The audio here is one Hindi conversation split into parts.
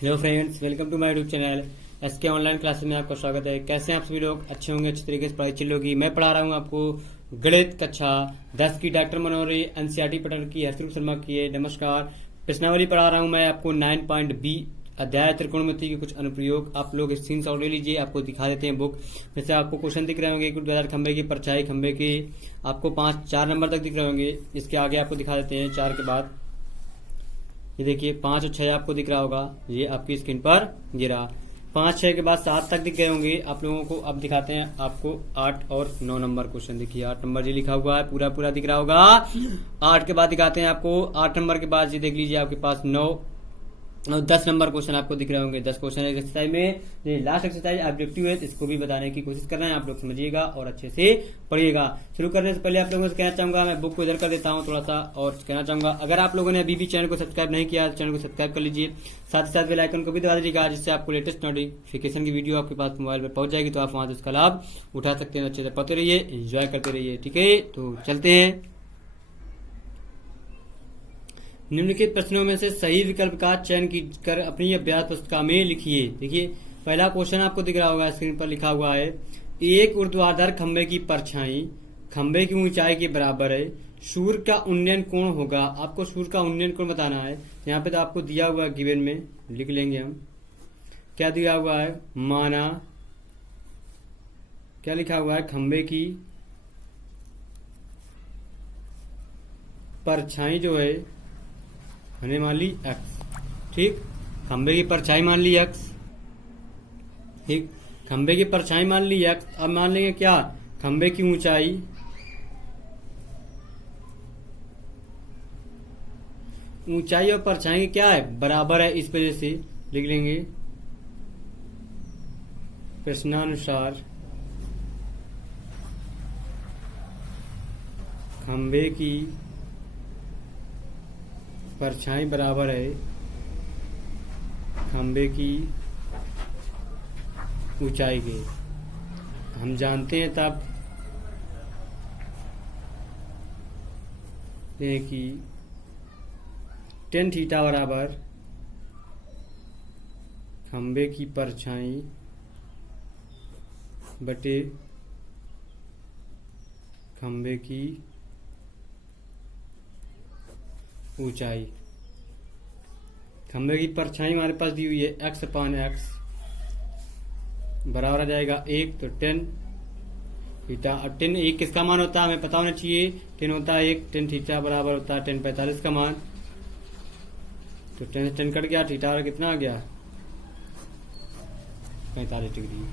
Hello friends, welcome to my YouTube channel SK online classes में आपका स्वागत है। कैसे हैं आप सभी लोग? अच्छे होंगे, अच्छी तरीके से पढ़ाई चल होगी। मैं पढ़ा रहा हूं आपको गणित कक्षा 10 की डॉक्टर मनोहरी एनसीईआरटी पैटर्न की हर्षरूप शर्मा की है। नमस्कार। प्रश्नावली पढ़ा रहा हूं मैं आपको 9.B अध्याय त्रिकोणमिति के कुछ अनुप्रयोग। आप लोग स्क्रीन शॉट ले लीजिए, आपको दिखा देते हैं बुक। वैसे आपको क्वेश्चन दिख रहे होंगे, कुछ खंबे की परछाई, खंबे की आपको 4 नंबर तक दिख रहे होंगे। इसके आगे आपको दिखा देते हैं 4 के बाद। ये देखिए 5 और 6 आपको दिख रहा होगा, ये आपकी स्क्रीन पर गिरा। 5, 6 के बाद 7 तक दिख गए होंगे आप लोगों को। अब दिखाते हैं आपको 8 और 9 नंबर क्वेश्चन। देखिए 8 नंबर जी लिखा हुआ है, पूरा पूरा दिख रहा होगा। 8 के बाद दिखाते हैं आपको 8 नंबर के बाद जी देख लीजिए आपके पास 9 और 10 नंबर क्वेश्चन आपको दिख रहे होंगे। 10 क्वेश्चन एक्सरसाइज में, ये लास्ट एक्सरसाइज ऑब्जेक्टिव है, इसको भी बताने की कोशिश करना है। आप लोग समझिएगा और अच्छे से पढ़िएगा। शुरू करने से पहले आप लोगों से कहना चाहूंगा, मैं बुक को इधर कर देता हूं थोड़ा सा, और कहना चाहूंगा अगर आप लोगों ने अभी भी चैनल को सब्सक्राइब नहीं किया, चैनल को सब्सक्राइब कर लीजिए। साथ ही साथ बेल आइकन को भी दबा दीजिएगा, जिससे आपको लेटेस्ट नोटिफिकेशन की वीडियो आपके पास मोबाइल में पहुंच जाएगी, तो आप वहां से उसका लाभ उठा सकते हैं। अच्छे से पढ़ते रहिए, एंजॉय करते रहिए। ठीक है, तो चलते हैं। निम्नलिखित प्रश्नों में से सही विकल्प का चयन कर अपनी अभ्यास पुस्तिका में लिखिए। देखिए पहला क्वेश्चन आपको दिख रहा होगा, स्क्रीन पर लिखा हुआ है, एक ऊर्ध्वाधर खंबे की परछाई खंबे की ऊंचाई के बराबर है। सूर्य का उन्नयन कोण होगा। आपको सूर्य का उन्नयन कोण बताना है। यहाँ पे तो आपको दिया हुआ है, गिवन में लिख लेंगे हम। क्या दिया हुआ है? माना, क्या लिखा हुआ है? खंबे की परछाई जो है हमने मान ली x। ठीक, खंबे की परछाई मान ली x। ठीक, खंबे की परछाई मान ली x। अब मान लेंगे क्या? खंबे की ऊंचाई, ऊंचाई और परछाई क्या है? बराबर है। इस वजह से लिख लेंगे प्रश्नानुसार खंबे की परछाई बराबर है खंबे की ऊंचाई के। हम जानते हैं तब कि tan थीटा बराबर खंबे की परछाई बटे खंबे की ऊंचाई। खंबे की परछाई हमारे पास दी हुई है x/x बराबर आ जाएगा 1, तो tan थीटा। और tan 1 किसका मान होता है हमें पता होना चाहिए। tan होता है 1, tan थीटा बराबर होता है tan 45 का मान। तो tan से tan कट गया, थीटा और कितना आ गया? 45 डिग्री।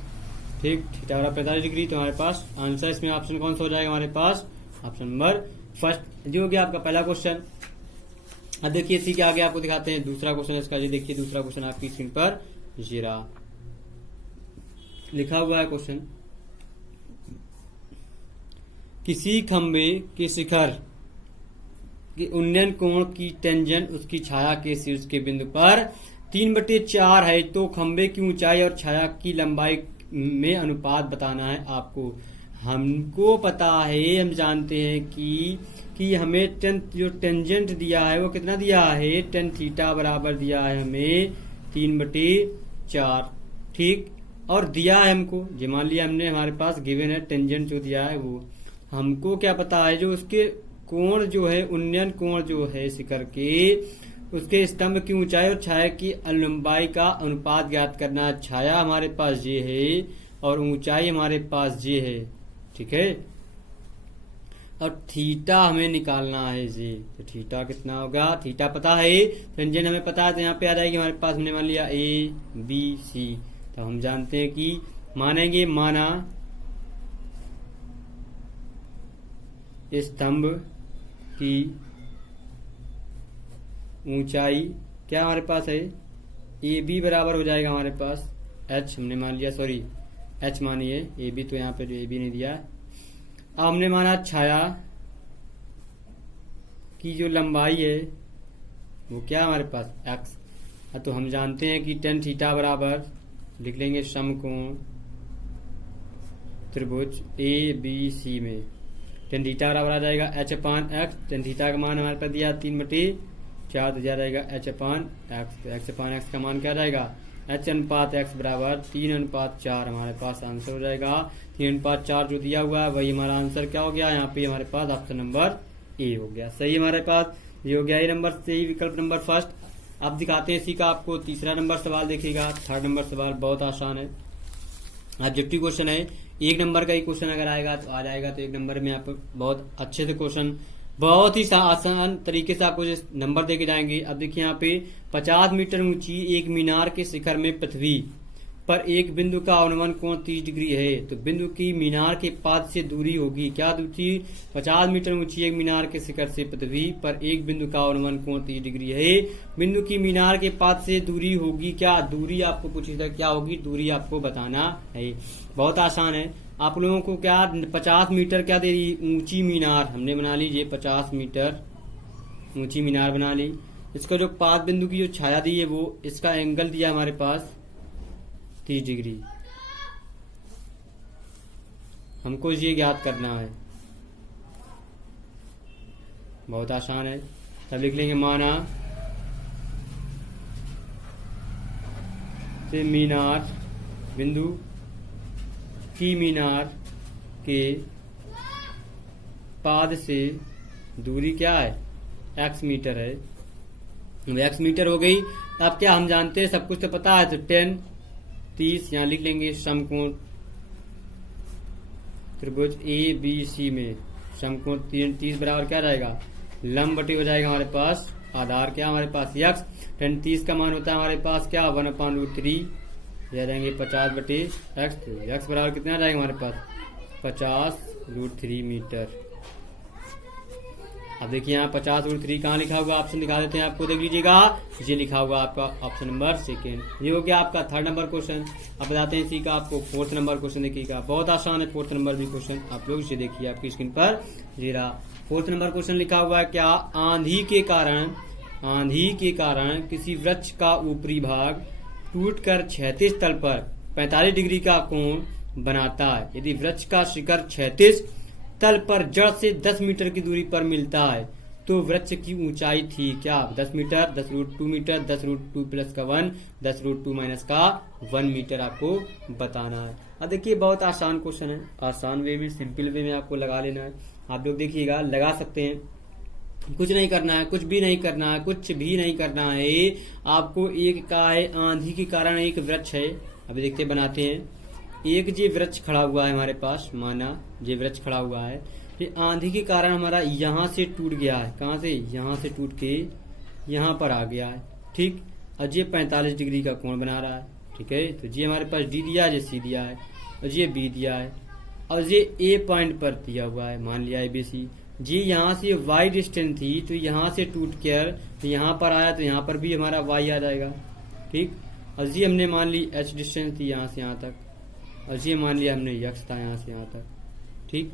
ठीक, थीटा बराबर 45 डिग्री। तो हमारे पास आंसर इसमें ऑप्शन कौन सा हो जाएगा हमारे पास? Option number first. जो हो गया आपका पहला क्वेश्चन। अब देखिए इसी के आगे आपको दिखाते हैं दूसरा क्वेश्चन इसका। ये देखिए दूसरा क्वेश्चन आपकी स्क्रीन पर जीरा लिखा हुआ है क्वेश्चन। किसी खंबे के शिखर के उन्नयन कोण की टेंजेंट उसकी छाया के शीर्ष के बिंदु पर 3/4 है, तो खंबे की ऊंचाई और छाया की लंबाई में अनुपात बताना है आपको। हमको पता है, हम जानते हैं कि हमें जो टेंजेंट दिया है वो कितना दिया है? tan थीटा बराबर दिया है हमें 3/4। ठीक, और दिया है हमको, जो मान लिया हमने, हमारे पास गिवन है टेंजेंट जो दिया है वो। हमको क्या पता है? जो उसके कोण जो है, उन्नयन कोण जो है शिखर के, उसके स्तंभ की ऊंचाई और छाया की लंबाई का अनुपात ज्ञात करना। छाया हमारे पास ये है और ऊंचाई हमारे पास ये है। ठीक है, और थीटा हमें निकालना है जी। तो थीटा कितना होगा? थीटा पता है, टेंजेंट हमें पता है, तो यहाँ पे आ जाएगी हमारे पास। हमने मान लिया ABC, तो हम जानते हैं कि मानेंगे, माना स्तंभ की ऊंचाई क्या हमारे पास है? AB बराबर हो जाएगा हमारे पास H। हमने मान लिया, सॉरी H मानिए, AB तो यहाँ पे AB नहीं दिया। अब हमने माना छाया की जो लंबाई है वो क्या हमारे पास? x। तो हम जानते हैं कि tan थीटा बराबर लिख लेंगे समकोण त्रिभुज ABC में tan थीटा बराबर आ जाएगा H/x। tan थीटा का मान हमारे पास दिया 3/4 4 तो ज्यादा रहेगा h अपान एक्स। तो x अपान एक्स का मान क्या जाएगा, h अनुपात x बराबर 3:4 हमारे पास आंसर हो जाएगा। 3:4 जो दिया हुआ है वही हमारा आंसर क्या हो गया, यहाँ पे हमारे पास ऑप्शन नंबर ए हो गया। सही हमारे पास ये हो गया ए नंबर, सही विकल्प नंबर फर्स्ट। अब दिखाते हैं इसी का आपको तीसरा नंबर सवाल। देखिएगा थर्ड नंबर सवाल बहुत आसान है, ऑब्जेक्टिव क्वेश्चन है। 1 नंबर का ही क्वेश्चन अगर आएगा तो आ जाएगा। तो 1 नंबर में आप बहुत अच्छे से क्वेश्चन बहुत ही आसान तरीके से आपको नंबर देके जाएंगे। अब देखिए यहाँ पे 50 मीटर ऊंची एक मीनार के शिखर में पृथ्वी पर एक बिंदु का अवनमन कोण 30 डिग्री है। तो बिंदु की मीनार के पाद से दूरी होगी क्या, दूरी 50 मीटर ऊंची एक मीनार के शिखर से पृथ्वी पर एक बिंदु का अवनमन कोण 30 डिग्री है। बिंदु की मीनार के पाद से दूरी होगी क्या, दूरी आपको पूछी था क्या होगी, दूरी आपको बताना है। बहुत आसान है। आप लोगों को क्या 50 मीटर क्या दे रही, ऊंची मीनार हमने बना लीजिए 50 मीटर ऊंची मीनार बना ली। इसका जो पाद बिंदु की जो छाया दी है वो इसका एंगल दिया हमारे पास 30 डिग्री। हमको ये ज्ञात करना है, बहुत आसान है। तब लिख लेंगे माना से मीनार बिंदु की मीनार के पाद से दूरी क्या है, x मीटर है। x मीटर हो गई। अब क्या हम जानते हैं, सब कुछ तो पता है। तो 10 30 यहाँ लिख लेंगे समकोण त्रिभुज ABC में समकोण 30 बराबर क्या रहेगा, लंब बटे हो जाएगा हमारे पास आधार क्या हमारे पास x। 10 30 का मान होता है हमारे पास क्या 1/√3, यह रहेंगे 50 बटे x। तो x बराबर कितना आ जाएगा हमारे पास 50√3 मीटर। अब देखिए यहाँ 50√3 कहाँ लिखा होगा, ऑप्शन दिखा देते हैं आपको, देख लीजिएगा। ये लिखा होगा आपका ऑप्शन नंबर सेकेंड। ये हो गया आपका थर्ड नंबर क्वेश्चन। अब बताते हैं इसी का आपको फोर्थ नंबर क्वेश्चन। देखिएगा बहुत आसान है फोर्थ नंबर भी क्वेश्चन, आप लोग इसे देखिए आपकी स्क्रीन पर। ये रहा फोर्थ नंबर क्वेश्चन लिखा हुआ है क्या, आंधी के कारण किसी वृक्ष का ऊपरी भाग टूटकर क्षैतिज तल पर 45 डिग्री का कोण बनाता है। यदि वृक्ष का शिखर क्षैतिज तल पर जड़ से 10 मीटर की दूरी पर मिलता है तो वृक्ष की ऊंचाई थी क्या, 10 मीटर, 10√2 मीटर, 10√2 प्लस का 1, 10√2 माइनस का 1 मीटर आपको बताना है। अब देखिए बहुत आसान क्वेश्चन है, आसान वे में सिंपल वे में आपको लगा लेना है। आप लोग देखिएगा लगा सकते हैं, कुछ नहीं करना है, कुछ भी नहीं करना है, कुछ भी नहीं करना है आपको। एक का है आंधी के कारण एक वृक्ष है, अभी देखते बनाते हैं। एक जे वृक्ष खड़ा हुआ है हमारे पास, माना ये वृक्ष खड़ा हुआ है, ये आंधी के कारण हमारा यहाँ से टूट गया है। कहाँ से, यहाँ से टूट के यहाँ पर आ गया है, ठीक। और ये 45 डिग्री का कोण बना रहा है, ठीक है। तो ये हमारे पास डी दिया है, ये सी दिया है, और ये बी दिया है, और ये ए पॉइंट पर दिया हुआ है, मान लिया ABC। जी यहाँ से y डिस्टेंस थी, तो यहाँ से टूट कर तो यहाँ पर आया, तो यहाँ पर भी हमारा y आ जाएगा, ठीक। और जी हमने मान ली h डिस्टेंस थी यहाँ से यहाँ तक, और ये मान लिया हमने x था यहाँ से यहाँ तक, ठीक।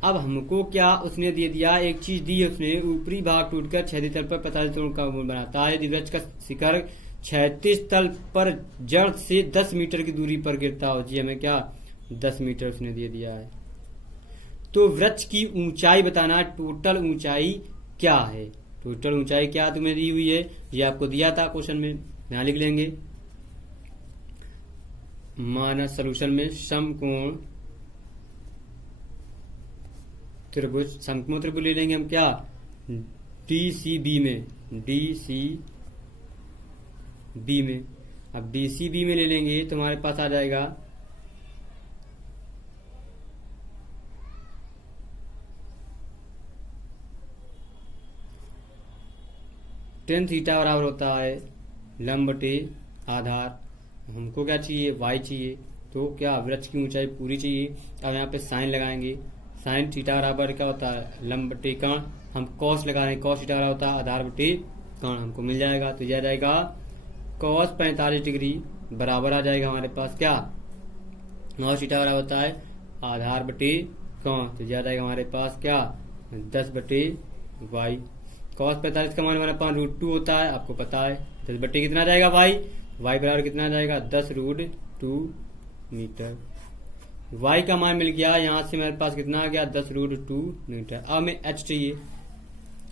अब हमको क्या उसने दे दिया, एक चीज दी है उसने, ऊपरी भाग टूटकर क्षैतिज तल पर 45 डिग्री का कोण बनाता है। यदि वृक्ष का शिखर क्षैतिज तल पर जड़ से 10 मीटर की दूरी पर गिरता हो, जी हमें क्या 10 मीटर उसने दे दिया है। तो वृक्ष की ऊंचाई बताना, टोटल ऊंचाई क्या है, टोटल ऊंचाई क्या तुम्हें दी हुई है, ये आपको दिया था क्वेश्चन में, यहां लिख लेंगे। माना सॉल्यूशन में समकोण त्रिभुज, समकोण त्रिभुज ले लेंगे हम क्या DCB में, DCB में। अब DCB में ले लेंगे तो हमारे पास आ जाएगा tan थीटा बराबर होता है लंब बटे आधार। हमको क्या चाहिए, y चाहिए, तो क्या वृक्ष की ऊंचाई पूरी चाहिए। अब यहाँ पे साइन लगाएंगे, साइन थीटा बराबर क्या होता है लंब बटे कोण, हम कॉस लगा रहे हैं, कॉस थीटा बराबर होता है आधार बटे कोण, हमको मिल जाएगा। तो यह जाएगा कॉस 45 डिग्री बराबर आ जाएगा हमारे पास क्या, कॉस थीटा बराबर होता है आधार बटे कोण, तो यह जाएगा हमारे पास क्या 10 बटे y। कॉस 45 का मान हमारे पास √2 होता है, आपको पता है। 10 बटे कितना जाएगा y बराबर कितना आ जाएगा 10√2 मीटर। y का मान मिल गया, यहाँ से मेरे पास कितना आ गया 10√2 मीटर। अब हमें h चाहिए,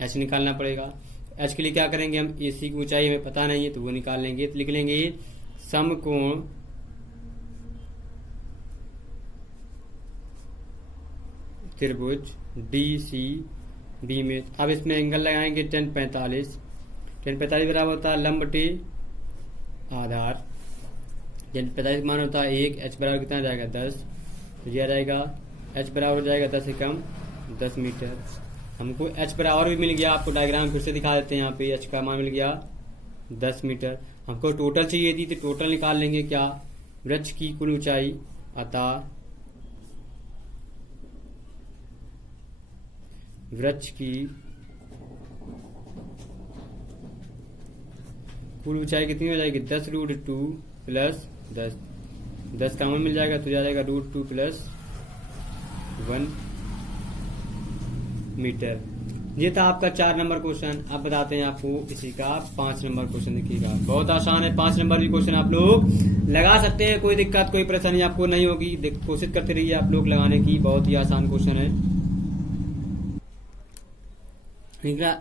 h निकालना पड़ेगा। एच के लिए क्या करेंगे हम, AC की ऊंचाई हमें पता नहीं है तो वो निकाल लेंगे, तो लिख लेंगे समकोण त्रिभुज DCB में। अब इसमें एंगल लगाएंगे 1045। 1045 बराबर होता है लंब टे आधार। 1045 मान होता है 1, H बराबर कितना आ जाएगा 10, तो ये आ जाएगा H बराबर हो जाएगा 10 एकम 10 मीटर। हमको H बराबर भी मिल गया, आपको डायग्राम फिर से दिखा देते हैं। यहाँ पे H का मान मिल गया 10 मीटर। हमको टोटल चाहिए थी तो टोटल निकाल लेंगे क्या, वृक्ष की कुल ऊंचाई, अतः वृक्ष की कुल ऊंचाई कितनी हो जाएगी, 10√2 प्लस 10 कॉमन मिल जाएगा तो जाएगा √2 प्लस 1 मीटर। ये था आपका 4 नंबर क्वेश्चन। अब बताते हैं आपको इसी का 5 नंबर क्वेश्चन। देखिएगा बहुत आसान है, 5 नंबर भी क्वेश्चन आप लोग लगा सकते हैं, कोई दिक्कत कोई परेशानी आपको नहीं होगी। कोशिश करते रहिए आप लोग लगाने की, बहुत ही आसान क्वेश्चन है।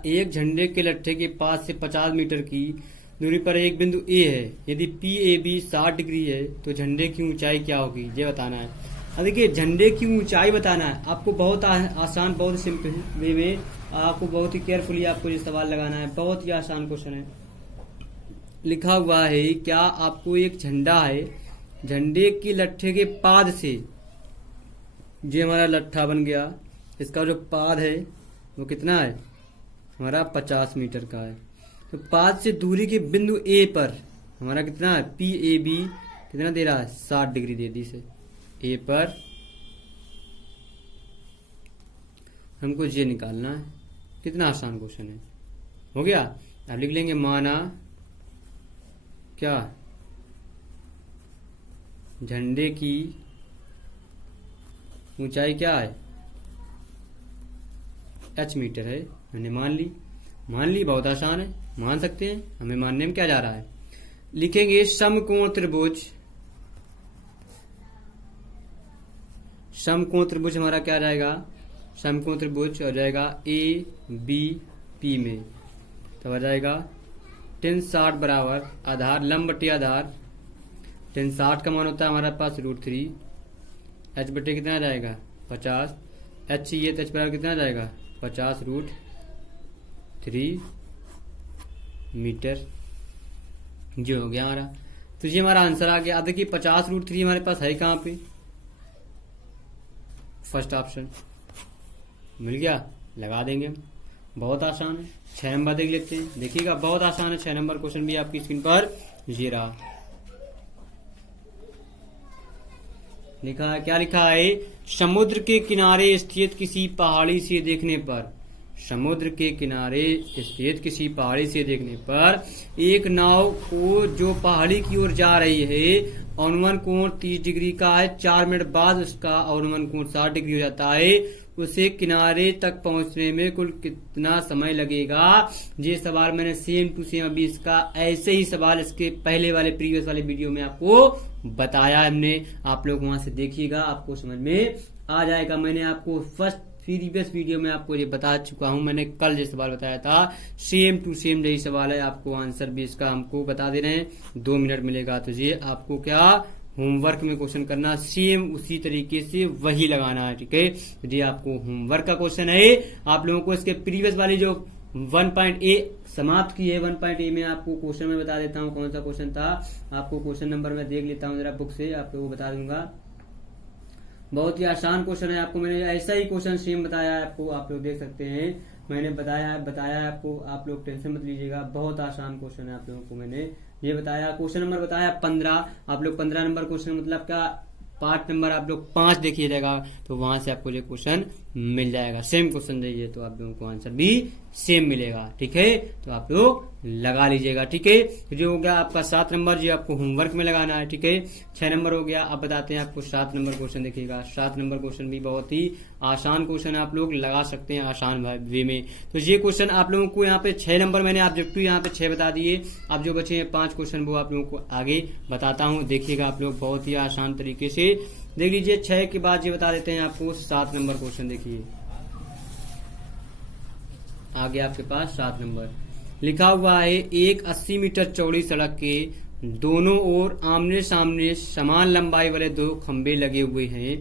एक झंडे के लट्ठे के पास से 50 मीटर की दूरी पर एक बिंदु A है। यदि PAB 60 डिग्री है तो झंडे की ऊंचाई क्या होगी, ये बताना है। अब देखिए झंडे की ऊंचाई बताना है आपको, बहुत आसान, बहुत सिंपल वे में आपको बहुत ही केयरफुली आपको ये सवाल लगाना है। बहुत ही आसान क्वेश्चन है। लिखा हुआ है क्या, आपको एक झंडा है, झंडे के लट्ठे के पाद से, ये हमारा लट्ठा बन गया, इसका जो पाद है वो कितना है हमारा 50 मीटर का है। तो पाद से दूरी के बिंदु A पर हमारा कितना है, PAB कितना दे रहा है 60 डिग्री दे दी से A पर हमको ये निकालना है। कितना आसान क्वेश्चन है, हो गया। अब लिख लेंगे माना क्या, झंडे की ऊंचाई क्या है H मीटर है, मैंने मान ली। बहुत आसान है, मान सकते हैं, हमें मानने में क्या जा रहा है। लिखेंगे समकोण त्रिभुज, समकोण त्रिभुज हमारा क्या जाएगा, समकोण त्रिभुज हो जाएगा ABP में, तो आ जाएगा 10 60 बराबर आधार लंब बटे आधार। 10 60 का मान होता है हमारे पास √3, H बटे कितना आ जाएगा 50, H चाहिए तो H बराबर कितना आ जाएगा 50√3 मीटर, जो हो गया हमारा। तो ये हमारा आंसर आ गया। अब देखिए 50√3 हमारे पास है कहाँ पे, फर्स्ट ऑप्शन मिल गया, लगा देंगे हम। बहुत आसान है। 6 नंबर देख लेते हैं, देखिएगा बहुत आसान है। 6 नंबर क्वेश्चन भी आपकी स्क्रीन पर ये रहा। लिखा है क्या, लिखा है समुद्र के किनारे स्थित किसी पहाड़ी से देखने पर, समुद्र के किनारे स्थित किसी पहाड़ी से देखने पर एक नाव को जो पहाड़ी की ओर जा रही है, अनुमान कोण 30 डिग्री का है। 4 मिनट बाद उसका अनुमान कोण 60 डिग्री हो जाता है। उसे किनारे तक पहुंचने में कुल कितना समय लगेगा। ये सवाल मैंने सेम टू सेम अभी इसका ऐसे ही सवाल इसके पहले वाले प्रीवियस वाले वीडियो में आपको बताया हमने, आप लोग वहां से देखिएगा, आपको समझ में आ जाएगा। मैंने आपको फर्स्ट प्रीवियस वीडियो में आपको ये बता चुका हूं, मैंने कल जो सवाल बताया था सेम टू सेम यही सवाल है। आपको आंसर भी इसका हमको बता दे रहे हैं, 2 मिनट मिलेगा। तो ये आपको क्या होमवर्क में क्वेश्चन करना, सेम उसी तरीके से वही लगाना है, ठीक है। ये आपको होमवर्क का क्वेश्चन है। आप लोगों को इसके प्रीवियस वाली जो 1.A समाप्त की है, 1.A में आपको क्वेश्चन में बता देता हूँ कौन सा क्वेश्चन था। आपको क्वेश्चन नंबर मैं देख लेता हूँ जरा बुक से, आप लोगों को बता दूंगा। बहुत ही आसान क्वेश्चन है, आपको मैंने ऐसा ही क्वेश्चन सेम बताया है आपको, आप लोग देख सकते हैं। मैंने बताया है आपको, आप लोग टेंशन मत लीजिएगा, बहुत आसान क्वेश्चन है। आप लोगों को मैंने ये बताया, क्वेश्चन नंबर बताया 15। आप लोग 15 नंबर क्वेश्चन मतलब क्या, पार्ट नंबर आप लोग 5 देखिएगा तो वहां से आपको ये क्वेश्चन मिल जाएगा। सेम क्वेश्चन देखिए तो आप लोगों को आंसर भी सेम मिलेगा, ठीक है। तो आप लोग लगा लीजिएगा, ठीक है। तो जो हो गया आपका 7 नंबर, जो आपको होमवर्क में लगाना है, ठीक है। 6 नंबर हो गया। अब बताते हैं आपको 7 नंबर क्वेश्चन। देखिएगा 7 नंबर क्वेश्चन भी बहुत ही आसान क्वेश्चन आप लोग लगा सकते हैं आसान वे में। तो ये क्वेश्चन आप लोगों को यहाँ पे 6 नंबर मैंने ऑब्जेक्टिव यहाँ पे 6 बता दिए। अब जो बचे हैं 5 क्वेश्चन वो आप लोगों को आगे बताता हूँ। देखिएगा आप लोग बहुत ही आसान तरीके से देख लीजिए। 6 के बाद ये बता देते हैं आपको 7 नंबर क्वेश्चन। देखिए आ गया आपके पास 7 नंबर। लिखा हुआ है एक 80 मीटर चौड़ी सड़क के दोनों ओर आमने सामने समान लंबाई वाले 2 खंबे लगे हुए हैं।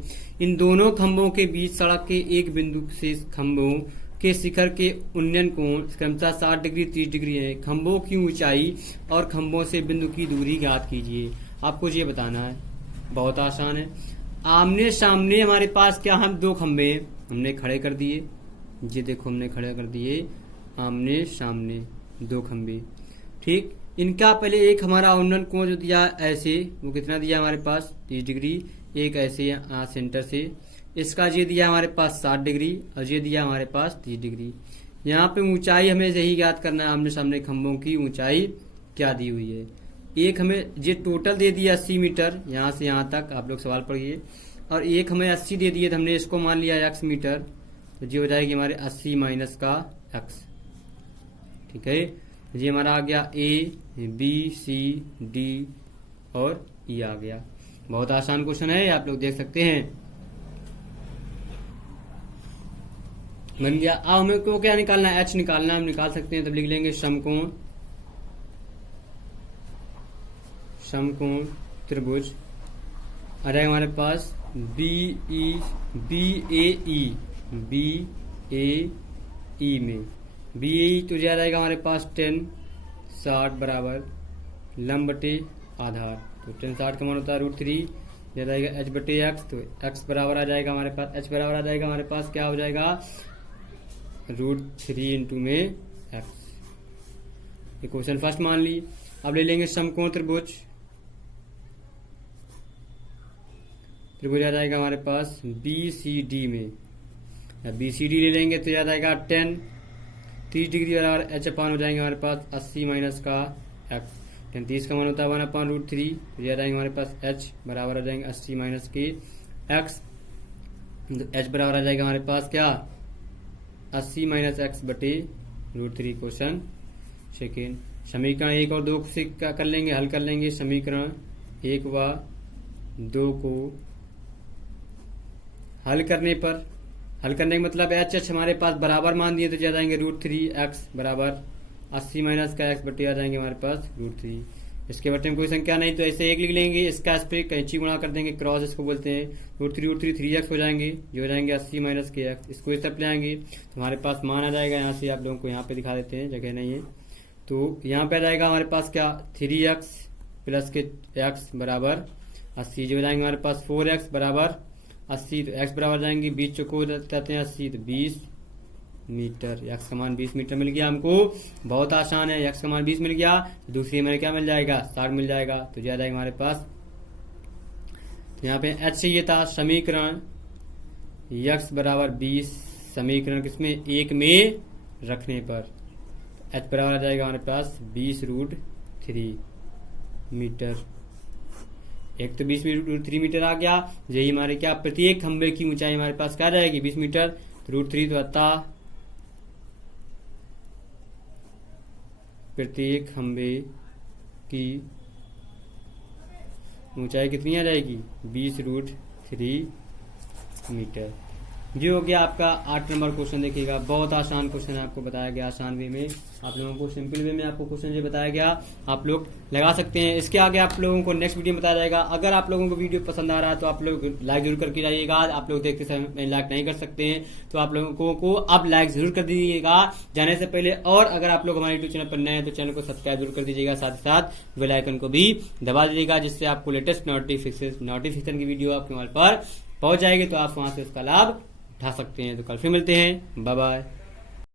इन दोनों खंभों के बीच सड़क के एक बिंदु से खंभों के शिखर के उन्नयन कोण क्रमशः 60 डिग्री 30 डिग्री है। खंभों की ऊंचाई और खंभों से बिंदु की दूरी ज्ञात कीजिए। आपको ये बताना है, बहुत आसान है। आमने सामने हमारे पास क्या, हम 2 खंभे हमने खड़े कर दिए, ये देखो हमने खड़े कर दिए आमने सामने 2 खंभे, ठीक। इनका पहले एक हमारा उन्नयन कोण जो दिया ऐसे, वो कितना दिया हमारे पास 30 डिग्री, एक ऐसे सेंटर से, इसका ये दिया हमारे पास 60 डिग्री और ये दिया हमारे पास 30 डिग्री। यहाँ पे ऊंचाई हमें यही ज्ञात करना है, आमने सामने खंभों की ऊंचाई क्या दी हुई है। एक हमें ये टोटल दे दिया 80 मीटर यहाँ से यहाँ तक, आप लोग सवाल पढ़िए, और एक हमें 80 दे दिए तो हमने इसको मान लिया x मीटर, तो ये हो जाएगी हमारे 80 माइनस का x, ठीक है। ये हमारा आ गया A B C D और E आ गया। बहुत आसान क्वेश्चन है, आप लोग देख सकते हैं, बन गया। अब हमें को क्या निकालना है, h निकालना है, हम निकाल सकते हैं। तब लिख लेंगे समकोण त्रिभुज आ जाएगा हमारे पास BAE में BAE तो जा जाएगा हमारे पास 10 60 बराबर लंब बटे आधार, तो 10 60 का मान होता है √3, जा जाएगा h बटे x, तो x बराबर आ जाएगा हमारे पास, h बराबर आ जाएगा हमारे पास क्या हो जाएगा √3 इंटू में x। ये क्वेश्चन फर्स्ट मान ली। अब ले लेंगे समकोण त्रिभुज आ जाएगा हमारे पास BCD में, BCD ले लेंगे तो याद आएगा 10 30 डिग्री बराबर h अपान हो जाएंगे हमारे पास 80 माइनस का x, 10 30 का मान होता है 1 अपान √3, याद आएंगे हमारे पास h बराबर आ जाएंगे 80 माइनस के x, तो h बराबर आ जाएगा हमारे पास क्या 80 माइनस x बटे √3। क्वेश्चन सेकेंड, समीकरण 1 और 2 से क्या कर लेंगे, हल कर लेंगे। समीकरण 1 व 2 को हल करने का मतलब h हमारे पास बराबर मान दिए तो जा जाएंगे √3x बराबर 80 माइनस का x बटे आ जाएंगे हमारे पास √3। इसके बटे में कोई संख्या नहीं तो ऐसे 1 लिख लेंगे, इसका इस पे कैंची गुणा कर देंगे, क्रॉस इसको बोलते हैं, √3 3x हो जाएंगे, ये हो जाएंगे 80 माइनस के x। इसको इस तरफ ले आएंगे तो हमारे पास मान आ जाएगा, यहाँ से आप लोगों को यहाँ पे दिखा देते हैं, जगह नहीं है, तो यहाँ पे आ जाएगा हमारे पास क्या 3x प्लस के x बराबर 80, जो हो जाएंगे हमारे पास 4x बराबर 80, तो x बराबर जाएंगे 20 चौको जाते हैं 80, तो 20 मीटर, x का मान 20 मीटर मिल गया हमको। बहुत आसान है, x का मान 20 मिल गया, दूसरी हमें क्या मिल जाएगा 60 मिल जाएगा, तो ज्यादा जाएगा हमारे पास। तो यहाँ पे h चाहिए था, समीकरण x बराबर 20 समीकरण किसमें 1 में रखने पर h बराबर आ जाएगा हमारे पास 20√3 मीटर। एक तो 20√3 मीटर आ गया, यही हमारे क्या प्रत्येक खंबे की ऊंचाई हमारे पास क्या जाएगी 20 मीटर, √3 तो आता प्रत्येक खंबे की ऊंचाई कितनी आ जाएगी 20√3 मीटर। ये हो गया आपका 8 नंबर क्वेश्चन। देखिएगा बहुत आसान क्वेश्चन आपको बताया गया, आसान वे में आप लोगों को, सिंपल वे में आपको क्वेश्चन जो बताया गया आप लोग लगा सकते हैं। इसके आगे आप लोगों को नेक्स्ट वीडियो में बताया जाएगा। अगर आप लोगों को वीडियो पसंद आ रहा है तो आप लोग लाइक जरूर करके जाइएगा। आप लोग देखते समय लाइक नहीं कर सकते हैं तो आप लोगों को अब लाइक जरूर कर दीजिएगा जाने से पहले। और अगर आप लोग हमारे यूट्यूब चैनल पर नए हैं तो चैनल को सब्सक्राइब जरूर कर दीजिएगा, साथ ही साथ बेल आइकन को भी दबा दीजिएगा, जिससे आपको लेटेस्ट नोटिफिकेशन की वीडियो आपके मोबाइल पर पहुंच जाएगी, तो आप वहां से उसका लाभ उठा सकते हैं। तो कल फिर मिलते हैं, बाय बाय।